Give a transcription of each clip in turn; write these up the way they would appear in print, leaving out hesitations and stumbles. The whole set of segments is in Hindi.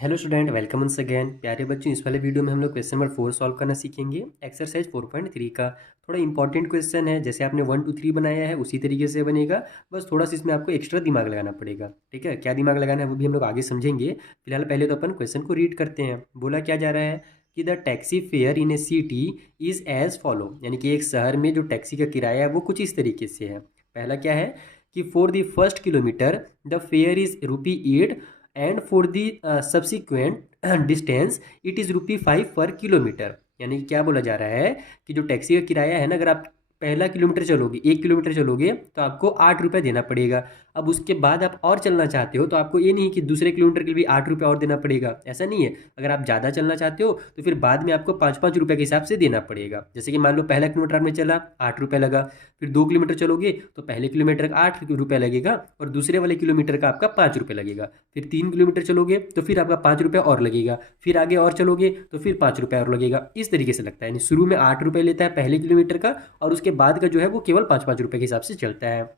Hello student, welcome once again. प्यारे बच्चों, इस वाले वीडियो में हम लोग क्वेश्चन नंबर 4 सॉल्व करना सीखेंगे। एक्सरसाइज 4.3 का थोड़ा इंपॉर्टेंट क्वेश्चन है। जैसे आपने 1 2 3 बनाया है उसी तरीके से बनेगा, बस थोड़ा सा इसमें आपको एक्स्ट्रा दिमाग लगाना पड़ेगा। ठीक है, क्या दिमाग लगाना है वो भी हम लोग आगे समझेंगे। फिलहाल पहले तो अपन क्वेश्चन को रीड करते हैं। बोला क्या जा रहा है कि the taxi fare in a city is as follow, यानी कि एक शहर में जो टैक्सी का किराया है वो कुछ इस तरीके से है। पहला क्या है कि for the first kilometre the fair is ₹8 and for the subsequent distance it is ₹5 पर किलोमीटर। यानी कि क्या बोला जा रहा है कि जो टैक्सी का किराया है ना, अगर आप पहला किलोमीटर चलोगे, 1 किलोमीटर चलोगे तो आपको ₹8 देना पड़ेगा। अब उसके बाद आप और चलना चाहते हो तो आपको ये नहीं कि दूसरे किलोमीटर के लिए भी ₹8 और देना पड़ेगा, ऐसा नहीं है। अगर आप ज़्यादा चलना चाहते हो तो फिर बाद में आपको ₹5-5 के हिसाब से देना पड़ेगा। जैसे कि मान लो पहला किलोमीटर आपने चला, ₹8 लगा। फिर 2 किलोमीटर चलोगे तो पहले किलोमीटर का ₹8 लगेगा और दूसरे वाले किलोमीटर का आपका ₹5 लगेगा। फिर 3 किलोमीटर चलोगे तो फिर आपका ₹5 और लगेगा। फिर आगे और चलोगे तो फिर ₹5 और लगेगा। इस तरीके से लगता है, यानी शुरू में ₹8 लेता है पहले किलोमीटर का, और उसके बाद का जो है वो केवल ₹5-5 के हिसाब से चलता है।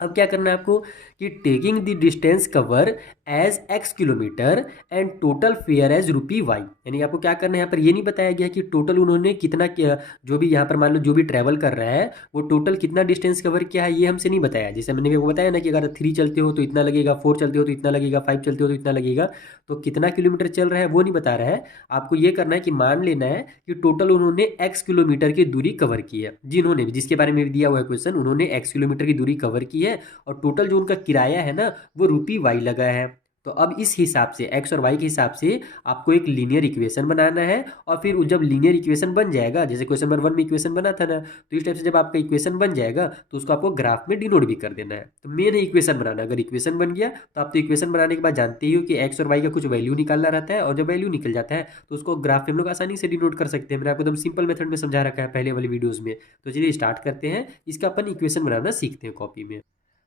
अब क्या करना है आपको कि taking the distance cover as x kilometre and total fare as ₹y, यानी आपको क्या करना है। यहाँ पर ये नहीं बताया गया कि टोटल उन्होंने कितना जो भी यहाँ पर मान लो जो भी ट्रैवल कर रहा है वो टोटल कितना डिस्टेंस कवर किया है, ये हमसे नहीं बताया। जैसे मैंने वो बताया ना कि अगर 3 चलते हो तो इतना लगेगा, 4 चलते हो तो इतना लगेगा, 5 चलते हो तो इतना लगेगा। तो कितना किलोमीटर चल रहा है वो नहीं बता रहा है। आपको ये करना है कि मान लेना है कि टोटल उन्होंने x किलोमीटर की दूरी कवर की है। जिन्होंने भी, जिसके बारे में दिया हुआ है क्वेश्चन, उन्होंने x किलोमीटर की दूरी कवर की है और टोटल जो उनका किराया है ना वो ₹y लगा है। तो अब इस हिसाब से x और y के हिसाब से आपको एक लीनियर इक्वेशन बनाना है। और फिर जब लीनियर इक्वेशन बन जाएगा, जैसे क्वेश्चन नंबर 1 में इक्वेशन बना था ना, तो इस टाइप से जब आपका इक्वेशन बन जाएगा तो उसको आपको ग्राफ में डिनोट भी कर देना है। तो मेन है इक्वेशन बनाना। अगर इक्वेशन बन गया तो आप तो इक्वेशन बनाने के बाद जानते ही हो कि x और y का कुछ वैल्यू निकालना रहता है, और जब वैल्यू निकल जाता है तो उसको ग्राफ में हम लोग आसानी से डिनोट कर सकते हैं। मैंने आपको एकदम सिंपल मेथड में समझा रखा है पहले वाली वीडियोज़ में। तो चलिए स्टार्ट करते हैं, इसका अपन इक्वेशन बनाना सीखते हैं कॉपी में।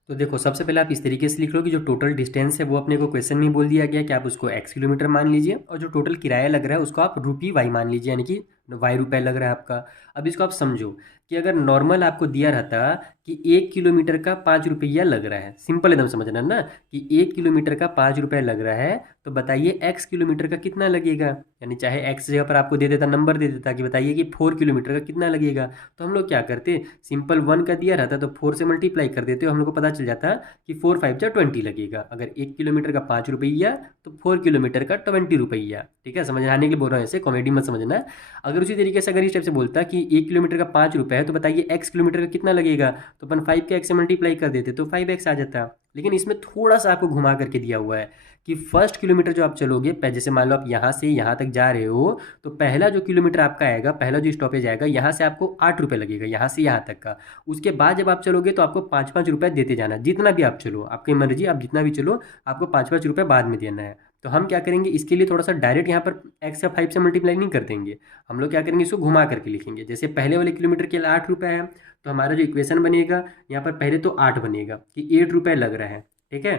तो देखो, सबसे पहले आप इस तरीके से लिख लो कि जो टोटल डिस्टेंस है वो अपने को क्वेश्चन में ही बोल दिया गया कि आप उसको x किलोमीटर मान लीजिए, और जो टोटल किराया लग रहा है उसको आप ₹y मान लीजिए, यानी कि ₹y लग रहा है आपका। अब इसको आप समझो कि अगर नॉर्मल आपको दिया रहता कि 1 किलोमीटर का ₹5 लग रहा है, सिंपल एकदम समझना ना, कि 1 किलोमीटर का ₹5 लग रहा है, तो बताइए x किलोमीटर का कितना लगेगा। यानी चाहे x जगह पर आपको दे देता, नंबर दे देता कि बताइए कि 4 किलोमीटर का कितना लगेगा, तो हम लोग क्या करते, सिंपल 1 का दिया रहता तो 4 से मल्टीप्लाई कर देते, हम लोग को पता चल जाता कि 4 5 जा 20 लगेगा। अगर 1 किलोमीटर का ₹5 तो 4 किलोमीटर का ₹20। ठीक है, समझ आने के लिए बोल रहा हूँ, ऐसे कॉमेडी मत समझना। अगर उसी तरीके से अगर इस टाइप से बोलता कि 1 किलोमीटर का ₹5 है तो बताइए x किलोमीटर का कितना लगेगा, तो अपन 5 के x से मल्टीप्लाई कर देते तो 5x आ जाता। लेकिन इसमें थोड़ा सा आपको घुमा करके दिया हुआ है कि फर्स्ट किलोमीटर जो आप चलोगे, जैसे मान लो आप यहाँ से यहाँ तक जा रहे हो, तो पहला जो किलोमीटर आपका आएगा, पहला जो स्टॉपेज आएगा, यहाँ से आपको ₹8 लगेगा, यहाँ से यहाँ तक का। उसके बाद जब आप चलोगे तो आपको ₹5-5 देते जाना, जितना भी आप चलो, आपकी मर्जी, आप जितना भी चलो आपको ₹5-5 बाद में देना है। तो हम क्या करेंगे, इसके लिए थोड़ा सा डायरेक्ट यहाँ पर x या 5 से मल्टीप्लाई नहीं कर देंगे। हम लोग क्या करेंगे, इसको घुमा करके लिखेंगे। जैसे पहले वाले किलोमीटर के लिए ₹8 है, तो हमारा जो इक्वेशन बनेगा यहाँ पर पहले तो 8 बनेगा कि ₹8 लग रहा है। ठीक है,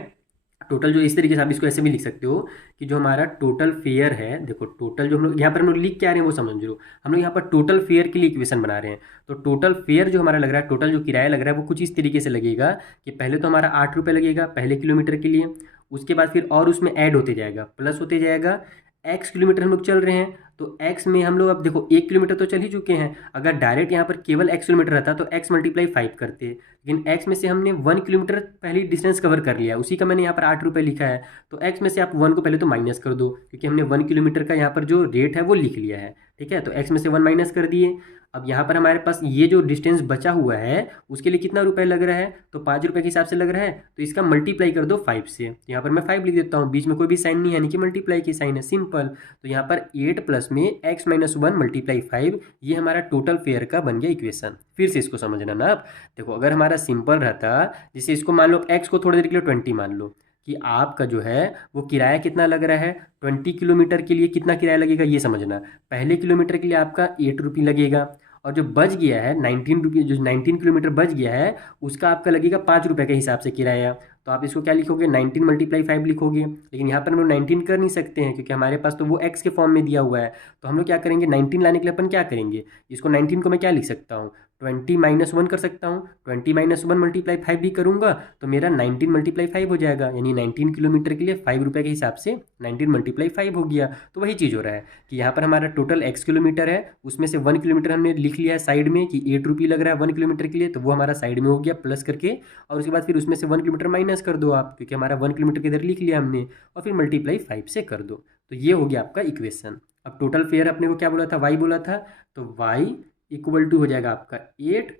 टोटल जो इस तरीके से आप इसको ऐसे भी लिख सकते हो कि जो हमारा टोटल फेयर है, देखो टोटल जो हम लोग यहाँ पर हम लोग लिख के आ रहे हैं वो समझ लो। हम लोग यहाँ पर टोटल फेयर के लिए इक्वेशन बना रहे हैं। तो टोटल फेयर जो हमारा लग रहा है, टोटल जो किराया लग रहा है वो कुछ इस तरीके से लगेगा कि पहले तो हमारा ₹8 लगेगा पहले किलोमीटर के लिए, उसके बाद फिर और उसमें ऐड होते जाएगा, प्लस होते जाएगा। x किलोमीटर हम लोग चल रहे हैं तो x में हम लोग, अब देखो 1 किलोमीटर तो चल ही चुके हैं, अगर डायरेक्ट यहाँ पर केवल x किलोमीटर रहता तो x मल्टीप्लाई 5 करते, लेकिन x में से हमने 1 किलोमीटर पहले डिस्टेंस कवर कर लिया, उसी का मैंने यहाँ पर ₹8 लिखा है। तो x में से आप 1 को पहले तो माइनस कर दो, क्योंकि हमने 1 किलोमीटर का यहाँ पर जो रेट है वो लिख लिया है। ठीक है, तो x में से 1 माइनस कर दिए। अब यहाँ पर हमारे पास ये जो डिस्टेंस बचा हुआ है उसके लिए कितना रुपए लग रहा है, तो ₹5 के हिसाब से लग रहा है, तो इसका मल्टीप्लाई कर दो 5 से। तो यहाँ पर मैं 5 लिख देता हूँ, बीच में कोई भी साइन नहीं है, यानी कि मल्टीप्लाई की साइन है, सिंपल। तो यहाँ पर 8 प्लस में x माइनस 1 मल्टीप्लाई 5, ये हमारा टोटल फेयर का बन गया इक्वेशन। फिर से इसको समझना ना आप। देखो, अगर हमारा सिंपल रहता, जैसे इसको मान लो x को थोड़ी देर के लिए 20 मान लो, कि आपका जो है वो किराया कितना लग रहा है, 20 किलोमीटर के लिए कितना किराया लगेगा ये समझना। पहले किलोमीटर के लिए आपका ₹8 लगेगा, और जो बच गया है ₹19, जो 19 किलोमीटर बच गया है उसका आपका लगेगा ₹5 के हिसाब से किराया। तो आप इसको क्या लिखोगे, 19 मल्टीप्लाई 5 लिखोगे। लेकिन यहाँ पर हम लोग 19 कर नहीं सकते हैं, क्योंकि हमारे पास तो वो x के फॉर्म में दिया हुआ है। तो हम लोग क्या करेंगे, 19 लाने के लिए अपन क्या करेंगे, इसको 19 को मैं क्या लिख सकता हूँ, 20 - 1 कर सकता हूँ। 20 - 1 मल्टीप्लाई 5 भी करूँगा तो मेरा 19 मल्टीप्लाई 5 हो जाएगा, यानी 19 किलोमीटर के लिए 5 रुपये के हिसाब से 19 मल्टीप्लाई 5 हो गया। तो वही चीज़ हो रहा है कि यहाँ पर हमारा टोटल x किलोमीटर है, उसमें से 1 किलोमीटर हमने लिख लिया है साइड में कि 8 रुपये लग रहा है 1 किलोमीटर के लिए, तो वो हमारा साइड में हो गया प्लस करके। और उसके बाद फिर उसमें से 1 किलोमीटर माइनस कर दो आप, क्योंकि हमारा 1 किलोमीटर के इधर लिख लिया हमने, और फिर मल्टीप्लाई 5 से कर दो। तो ये हो गया आपका इक्वेशन। अब टोटल फेयर अपने को क्या बोला था, y बोला था, तो y इक्वल टू हो जाएगा आपका 8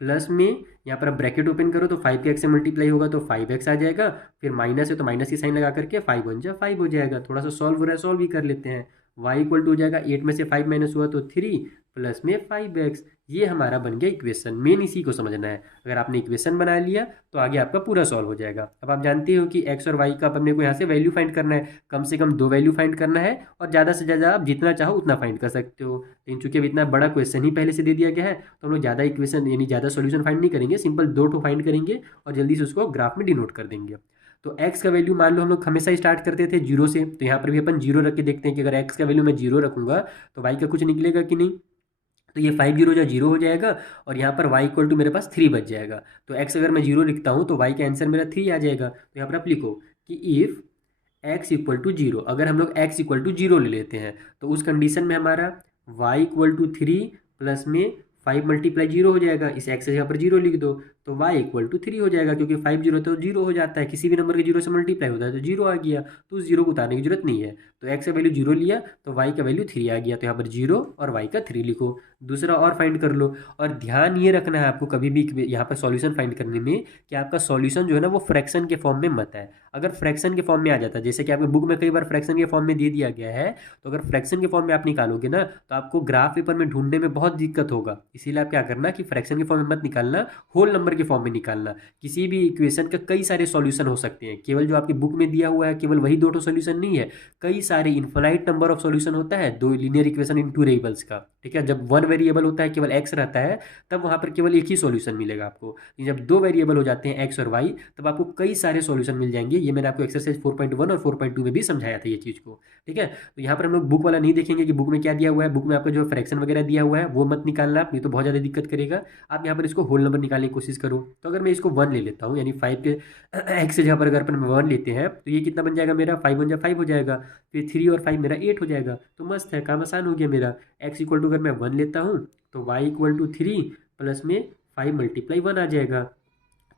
प्लस में, यहाँ पर आप ब्रैकेट ओपन करो तो 5 के x से मल्टीप्लाई होगा तो 5x आ जाएगा, फिर माइनस है तो माइनस की साइन लगा करके 5 1 जा 5 हो जाएगा। थोड़ा सा सॉल्व हो रहा है, सॉल्व भी कर लेते हैं। y इक्वल टू हो जाएगा 8 में से 5 माइनस हुआ तो 3 प्लस में 5x। ये हमारा बन गया इक्वेशन। मेन इसी को समझना है। अगर आपने इक्वेशन बना लिया तो आगे आपका पूरा सॉल्व हो जाएगा। अब आप जानते हो कि x और y का अपने को यहाँ से वैल्यू फाइंड करना है, कम से कम 2 वैल्यू फाइंड करना है, और ज़्यादा से ज़्यादा आप जितना चाहो उतना फाइंड कर सकते हो। लेकिन चूंकि अब इतना बड़ा क्वेश्चन ही पहले से दे दिया गया है तो हम लोग ज़्यादा इक्वेशन यानी ज़्यादा सोल्यूशन फाइंड नहीं करेंगे, सिंपल 2 ठो फाइंड करेंगे और जल्दी से उसको ग्राफ में डिनोट कर देंगे। तो x का वैल्यू मान लो हम लोग हमेशा स्टार्ट करते थे जीरो से, तो यहाँ पर भी अपन जीरो रख के देखते हैं कि अगर x का वैल्यू मैं जीरो रखूँगा तो y का कुछ निकलेगा कि नहीं। तो ये 5 जीरो जीरो हो जाएगा, और यहाँ पर y इक्वल टू मेरे पास 3 बच जाएगा। तो x अगर मैं जीरो लिखता हूँ तो y का आंसर मेरा 3 आ जाएगा। तो यहाँ पर आप लिखो कि if x equal to zero, अगर हम लोग x इक्वल टू जीरो ले लेते हैं तो उस कंडीशन में हमारा y इक्वल टू 3 प्लस में 5 मल्टीप्लाई जीरो हो जाएगा। इस x जगह पर जीरो लिख दो तो y इक्वल टू 3 हो जाएगा, क्योंकि 5 जीरो तो जीरो हो जाता है, किसी भी नंबर के जीरो से मल्टीप्लाई होता है तो जीरो आ गया, तो उस जीरो को उतारने की जरूरत नहीं है। तो x का वैल्यू जीरो लिया तो y का वैल्यू 3 आ गया, तो यहाँ पर जीरो और y का 3 लिखो। दूसरा और फाइंड कर लो। और ध्यान ये रखना है आपको कभी भी यहाँ पर सॉल्यूशन फाइंड करने में कि आपका सॉल्यूशन जो है ना वो फ्रैक्शन के फॉर्म में मत है। अगर फ्रैक्शन के फॉर्म में आ जाता है, जैसे कि आपके बुक में कई बार फ्रैक्शन के फॉर्म में दे दिया गया है, तो अगर फ्रैक्शन के फॉर्म में आप निकालोगे ना तो आपको ग्राफ पेपर में ढूंढने में बहुत दिक्कत होगा। इसीलिए आप क्या करना कि फ्रैक्शन के फॉर्म में मत निकालना, होल नंबर के फॉर्म में निकालना। किसी भी इक्वेशन का कई सारे सॉल्यूशन हो सकते हैं, केवल जो आपकी बुक में दिया हुआ है केवल वही दो सॉल्यूशन नहीं है, कई सारे इनफाइनाइट नंबर ऑफ सॉल्यूशन होता है दो linear equation in two variables का। ठीक है, जब वन वेरिएबल होता है केवल x रहता है तब वहां पर केवल एक ही सॉल्यूशन मिलेगा आपको। जब दो वेरिएबल हो जाते हैं x और y तब आपको कई सारे सॉल्यूशन मिल जाएंगे। ये मैंने आपको एक्सरसाइज 4.1 और 4.2 में भी समझाया था ये चीज़ को। ठीक है, तो यहाँ पर हम लोग बुक वाला नहीं देखेंगे कि बुक में क्या दिया हुआ है। बुक में आपका जो फ्रैक्शन वगैरह दिया हुआ है वो मत निकालना आप, नहीं तो बहुत ज़्यादा दिक्कत करेगा। आप यहाँ पर इसको होल नंबर निकालने की कोशिश करो। तो अगर मैं इसको 1 ले लेता हूँ, यानी 5 के x से जहाँ पर अगर अपन 1 लेते हैं तो ये कितना बन जाएगा मेरा 5 1 जा 5 हो जाएगा, फिर 3 और 5 मेरा 8 हो जाएगा। तो मस्त है, काम आसान हो गया मेरा। x इक्वल टू अगर मैं 1 लेता हूँ तो y इक्वल टू 3 प्लस में 5 मल्टीप्लाई 1 आ जाएगा,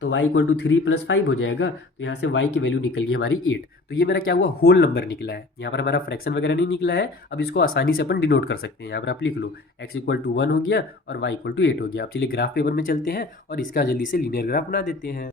तो y इक्वल टू 3 प्लस 5 हो जाएगा। तो यहाँ से y की वैल्यू निकल गई हमारी 8। तो ये मेरा क्या हुआ, होल नंबर निकला है। यहाँ पर हमारा फ्रैक्शन वगैरह नहीं निकला है। अब इसको आसानी से अपन डिनोट कर सकते हैं। यहाँ पर आप लिख लो x इक्वल टू 1 हो गया और y इक्वल टू 8 हो गया। अब चलिए ग्राफ पेपर में चलते हैं और इसका जल्दी से लीनियर ग्राफ बना देते हैं।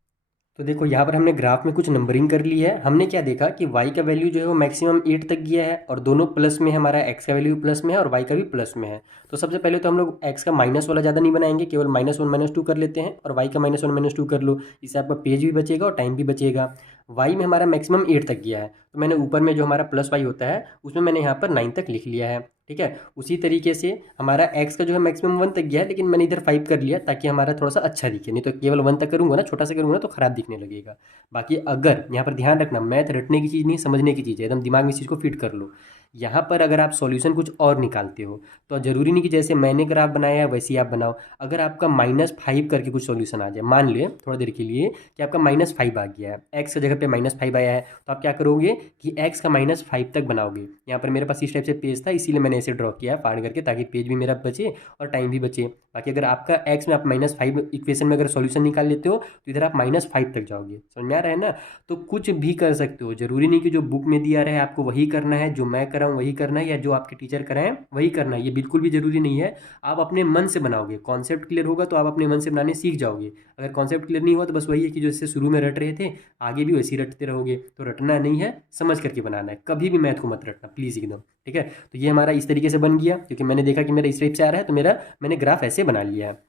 तो देखो यहाँ पर हमने ग्राफ में कुछ नंबरिंग कर ली है। हमने क्या देखा कि y का वैल्यू जो है वो मैक्सिमम 8 तक गया है, और दोनों प्लस में, हमारा x का वैल्यू प्लस में है और y का भी प्लस में है। तो सबसे पहले तो हम लोग x का माइनस वाला ज़्यादा नहीं बनाएंगे, केवल -1 -2 कर लेते हैं, और y का -1 -2 कर लो। इससे आपका पेज भी बचेगा और टाइम भी बचेगा। y में हमारा मैक्सिमम 8 तक गया है, तो मैंने ऊपर में जो हमारा प्लस y होता है उसमें मैंने यहाँ पर 9 तक लिख लिया है। ठीक है, उसी तरीके से हमारा x का जो है मैक्सिमम 1 तक गया है, लेकिन मैंने इधर 5 कर लिया ताकि हमारा थोड़ा सा अच्छा दिखे, नहीं तो केवल 1 तक करूँगा ना, छोटा सा करूँगा ना तो खराब दिखने लगेगा। बाकी अगर यहाँ पर ध्यान रखना, मैथ रटने की चीज़ नहीं, समझने की चीज़ है, एकदम दिमाग में इस चीज़ को फिट कर लो। यहाँ पर अगर आप सॉल्यूशन कुछ और निकालते हो तो ज़रूरी नहीं कि जैसे मैंने ग्राफ बनाया है वैसे ही आप बनाओ। अगर आपका -5 करके कुछ सॉल्यूशन आ जाए, मान ले थोड़ा देर के लिए कि आपका -5 आ गया है, एक्स की जगह पे -5 आया है, तो आप क्या करोगे कि एक्स का -5 तक बनाओगे। यहाँ पर मेरे पास इस टाइप से पेज था, इसीलिए मैंने ऐसे ड्रॉ किया है फाड़ करके, ताकि पेज भी मेरा बचे और टाइम भी बचे। बाकी अगर आपका एक्स में आप -5 इक्वेशन में अगर सॉल्यूशन निकाल लेते हो तो इधर आप -5 तक जाओगे। समझ में आ रहा है ना। तो कुछ भी कर सकते हो, जरूरी नहीं कि जो बुक में दिया रहे आपको वही करना है, जो मैं कराऊँ वही करना है, या जो आपके टीचर कराएं वही करना है, ये बिल्कुल भी जरूरी नहीं है। आप अपने मन से बनाओगे, कॉन्सेप्ट क्लियर होगा तो आप अपने मन से बनाने सीख जाओगे। अगर कॉन्सेप्ट क्लियर नहीं हुआ तो बस वही है कि जैसे शुरू में रट रहे थे आगे भी वैसे ही रटते रहोगे। तो रटना नहीं है, समझ करके बनाना है, कभी भी मैथ को मत रटना प्लीज़ एकदम। ठीक है, तो ये हमारा इस तरीके से बन गया, क्योंकि मैंने देखा कि मेरा इस टाइप से आ रहा है तो मैंने ग्राफ ऐसे बना लिया है।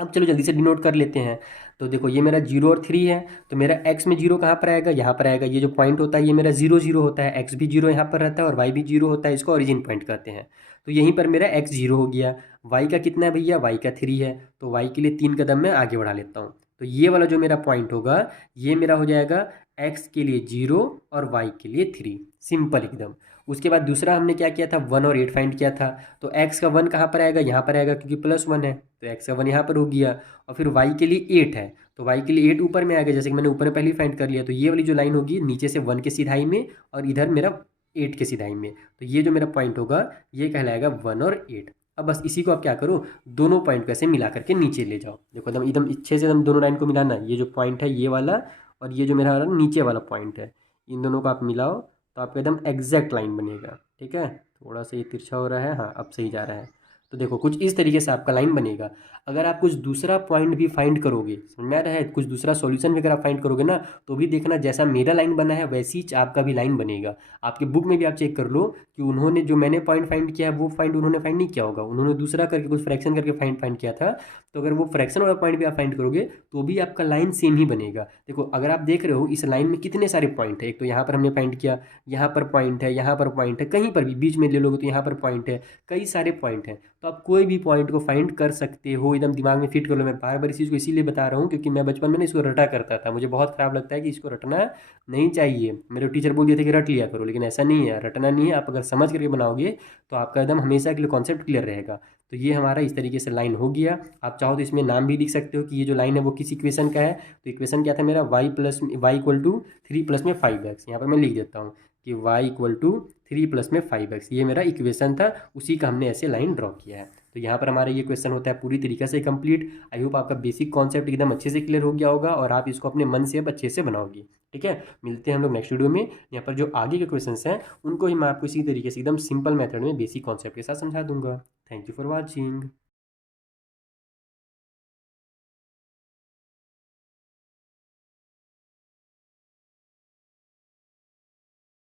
अब चलो जल्दी से डिनोट कर लेते हैं। तो देखो ये मेरा 0 और 3 है, तो मेरा x में 0 कहाँ पर आएगा, यहाँ पर आएगा। ये जो पॉइंट होता है ये मेरा 0 0 होता है, x भी 0 यहाँ पर रहता है और y भी 0 होता है, इसको ओरिजिन पॉइंट कहते हैं। तो यहीं पर मेरा x 0 हो गया। y का कितना है भैया, y का 3 है, तो y के लिए 3 कदम मैं आगे बढ़ा लेता हूँ। तो ये वाला जो मेरा पॉइंट होगा ये मेरा हो जाएगा x के लिए 0 और y के लिए 3। सिंपल एकदम। उसके बाद दूसरा हमने क्या किया था, 1 और 8 फाइंड किया था। तो एक्स का 1 कहाँ पर आएगा, यहाँ पर आएगा क्योंकि +1 है, तो एक्स का 1 यहाँ पर हो गया। और फिर वाई के लिए 8 है, तो वाई के लिए 8 ऊपर में आएगा, जैसे कि मैंने ऊपर में पहले ही फाइंड कर लिया। तो ये वाली जो लाइन होगी नीचे से 1 के सिधाई में और इधर मेरा 8 के सिधाई में, तो ये जो मेरा पॉइंट होगा ये कहलाएगा 1 और 8। अब बस इसी को आप क्या करो, दोनों पॉइंट को ऐसे मिला करके नीचे ले जाओ। देखो एकदम एकदम अच्छे से एकदम दोनों लाइन को मिलाना, ये जो पॉइंट है ये वाला और ये जो मेरा नीचे वाला पॉइंट है, इन दोनों को आप मिलाओ तो आपका एकदम एग्जैक्ट लाइन बनेगा। ठीक है, थोड़ा सा ये तिरछा हो रहा है, हाँ अब सही जा रहा है। तो देखो कुछ इस तरीके से आपका लाइन बनेगा। अगर आप कुछ दूसरा पॉइंट भी फाइंड करोगे, समझ में आ रहा है, कुछ दूसरा सॉल्यूशन भी अगर आप फाइंड करोगे ना, तो भी देखना जैसा मेरा लाइन बना है वैसी ही आपका भी लाइन बनेगा। आपके बुक में भी आप चेक कर लो कि उन्होंने जो मैंने पॉइंट फाइंड किया है वो पॉइंट उन्होंने फाइंड नहीं किया होगा, उन्होंने दूसरा करके कुछ फ्रैक्शन करके फाइंड किया था। तो अगर वो फ्रैक्शन वाला पॉइंट भी आप फाइंड करोगे तो भी आपका लाइन सेम ही बनेगा। देखो अगर आप देख रहे हो इस लाइन में कितने सारे पॉइंट है, एक तो यहाँ पर हमने फाइंड किया, यहाँ पर पॉइंट है, यहाँ पर पॉइंट है, कहीं पर भी बीच में ले लोगे तो यहाँ पर पॉइंट है, कई सारे पॉइंट हैं। तो आप कोई भी पॉइंट को फाइंड कर सकते हो, एकदम दिमाग में फिट कर लो। मैं बार बार इस चीज़ को इसीलिए बता रहा हूँ क्योंकि मैं बचपन में ना इसको रटा करता था, मुझे बहुत खराब लगता है कि इसको रटना नहीं चाहिए। मेरे टीचर बोल दिए थे कि रट लिया करो, लेकिन ऐसा नहीं है, रटना नहीं है। आप अगर समझ करके बनाओगे तो आपका एकदम हमेशा के लिए कॉन्सेप्ट क्लियर रहेगा। तो ये हमारा इस तरीके से लाइन हो गया। आप चाहो तो इसमें नाम भी लिख सकते हो कि ये जो लाइन है वो किस इक्वेशन का है। तो इक्वेशन क्या था मेरा, y इक्वल टू 3 प्लस में 5x। यहाँ पर मैं लिख देता हूँ कि y इक्वल टू 3 प्लस में 5x, ये मेरा इक्वेशन था, उसी का हमने ऐसे लाइन ड्रॉ किया है। तो यहाँ पर हमारा ये क्वेश्चन होता है पूरी तरीके से कंप्लीट। आई होप आपका बेसिक कॉन्सेप्ट एकदम अच्छे से क्लियर हो गया होगा और आप इसको अपने मन से अब अच्छे से बनाओगे। ठीक है, मिलते हैं हम लोग नेक्स्ट वीडियो में। यहाँ पर जो आगे के क्वेश्चंस हैं उनको ही मैं आपको इसी तरीके से एकदम सिंपल मेथड में बेसिक कॉन्सेप्ट के साथ समझा दूंगा। Thank you for watching.